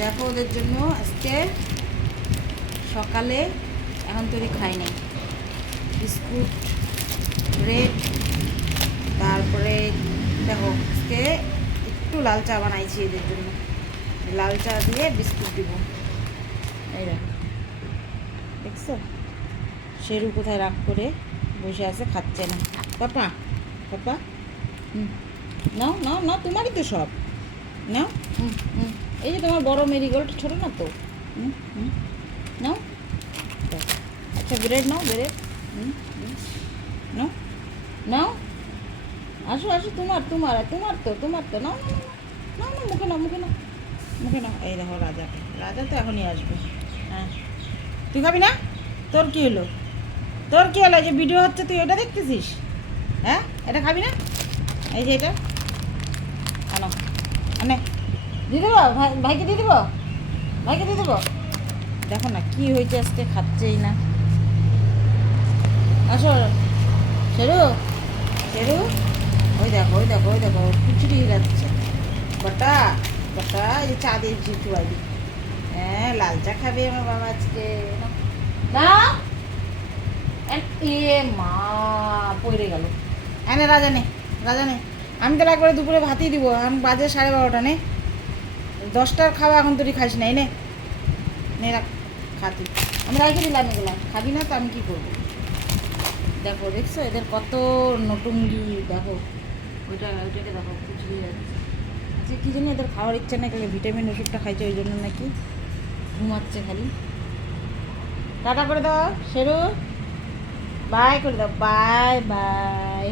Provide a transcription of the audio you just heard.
দেখো ওদের জন্য আজকে সকালে এখন তৈরি খাই নাই, বিস্কুট, ব্রেড, তারপরে দেখো আজকে একটু লাল চা বানাইছি এদের জন্য। লাল চা দিয়ে বিস্কুট দিব। এই দেখো, দেখছো শেরু কোথায় রাগ করে বসে আছে, খাচ্ছে না। পাপা পাপা নাও নাও নাও, তোমারই তো সব নাও। এই যে তোমার বড় মেরিগোল্ড, ছোটো না তো। নাও, আচ্ছা ব্রেড নাও, ব্রেড নাও নাও, আসো আসো, তোমার তোমার তোমার তো তোমার তো নাও নাও নাও নাও, মুখে নাও মুখে নাও মুখে নাও। এই দেখো রাজাকে, রাজা তো এখনই আসবে। হ্যাঁ, তুই খাবি না? তোর কী হলো? তোর কী হলো? যে ভিডিও হচ্ছে তুই এটা দেখতেছিস? হ্যাঁ, এটা খাবি না? এই যে এটা আনো, আনে দিয়ে দেবো, ভাইকে দিয়ে দেবো, ভাইকে দিয়ে দেবো। দেখো না কি হয়েছে, আজকে খাচ্ছেই না। আসো শেরু, শেরু, ওই দেখো ওই দেখো ওই দেখো খিচুড়ি যাচ্ছে। বটা বটা, এই যে চা দিয়েছি একটু আগে। হ্যাঁ, লাল চা খাবে আমার বাবা আজকে। না এ মা, পড়ে গেল। এনে রাজা নে, রাজা নে। আমি তো একবারে দুপুরে ভাতই দিব, আমি বাজে 12:30 নে, 10টার খাওয়া এখন তুই খাস নাই, নে নে রাখ, খা তুই। আমি রাখে দিলাম এগুলো, খাবি না তো আমি কী করবো? দেখো দেখছো এদের কত নটুঙ্গি, দেখো ওইটা ওইটাকে দেখো খুচড়ি যাচ্ছে। আচ্ছা কী জানি এদের খাওয়ার ইচ্ছা নেই, কালকে ভিটামিন ওষুধটা খাইছে ওই জন্য নাকি ঘুমাচ্ছে খালি। টাটা করে দাও শেরু, বাই করে দাও, বাই বাই।